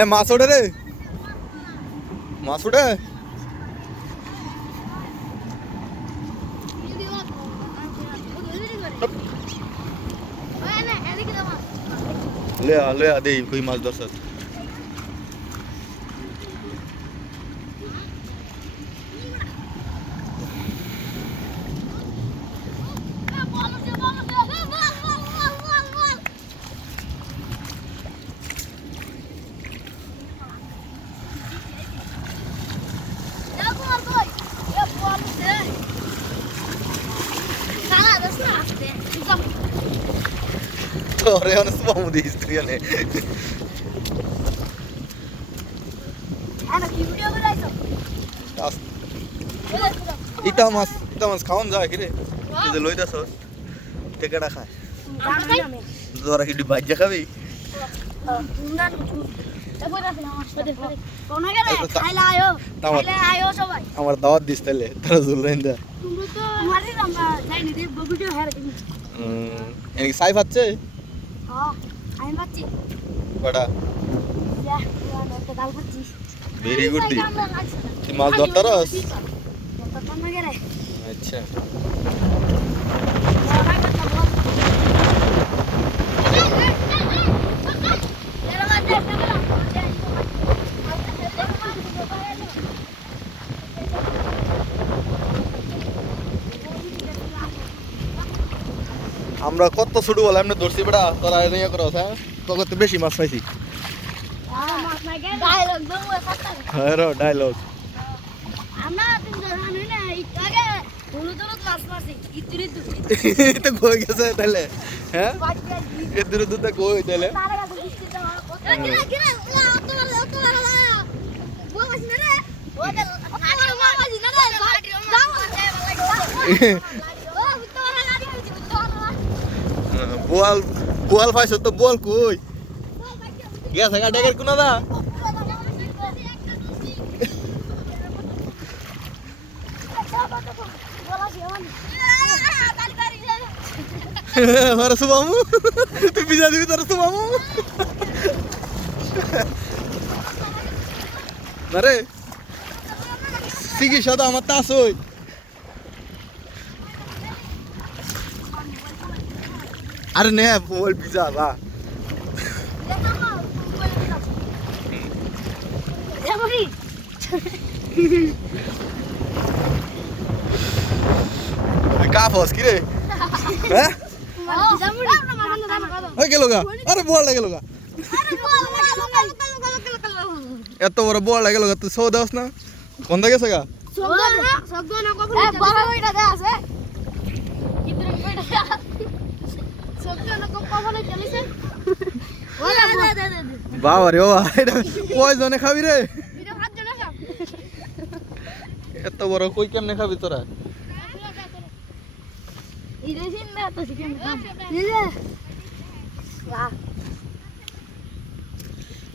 এ মাছ ওঠে রে, মাছ ওঠে। ले आ दे कोई माछ दस Torre on spamo di istriane. ana ki video banaisa ইটা মাছ খাওয়ান যায় কি রে? তুই যে লইতাছ টেকাটা খায় তোরা কি ভাজ্যা খাবি? আমার দাওয়াত দিস তাহলে তারা জুলরাইন দা এনে সাইফ আছে কটা ভেরি গুড দি তুই মাছ ধরতারস আচ্ছা আমরা কত ছোট বলে এমনি ধরছি বেড়া তোরা ইয়া করস হ্যাঁ তোকে তো বেশি মাছ পাইছি হ্যাঁ রো ডায়লগ তো কই গেছে তাহলে হ্যাঁ এদের দুধ কই তাহলে बोल बोल पाइस तो बोल कोई गया था डेगर कुना दा हमारा सुबामू तू पिज़्ज़ा दी तेरा सुबामू अरे सिगी शादा मत तासोई अरे नहीं बोल पिज़्ज़ा ला काफोस किरे हैं क्या लोगा अरे बोल लगे लोगा ये तो बड़ा बोल लगे लोगा तू सो दस ना कौन दा कैसे का बाबा रे बाबा এটা কয় জনে খাবি রে এটা ভাত জনে খাব এত বড় কই কেমনে খাবি তোরা ইরে সিন না তো শিখে নিলে বাহ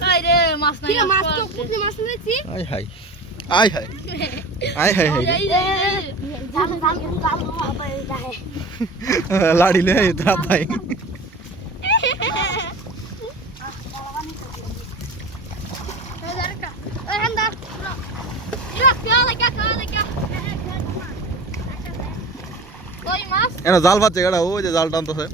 তাই রে মাছ না মাছ তো কুটি মাছ নিছি আই হাই আই হাই আই হাই হাই জাম জাম জাম লাড়ি লে ইতরা ভাই এনা জাল বাজছে গড়া ও যে জাল টানতেছে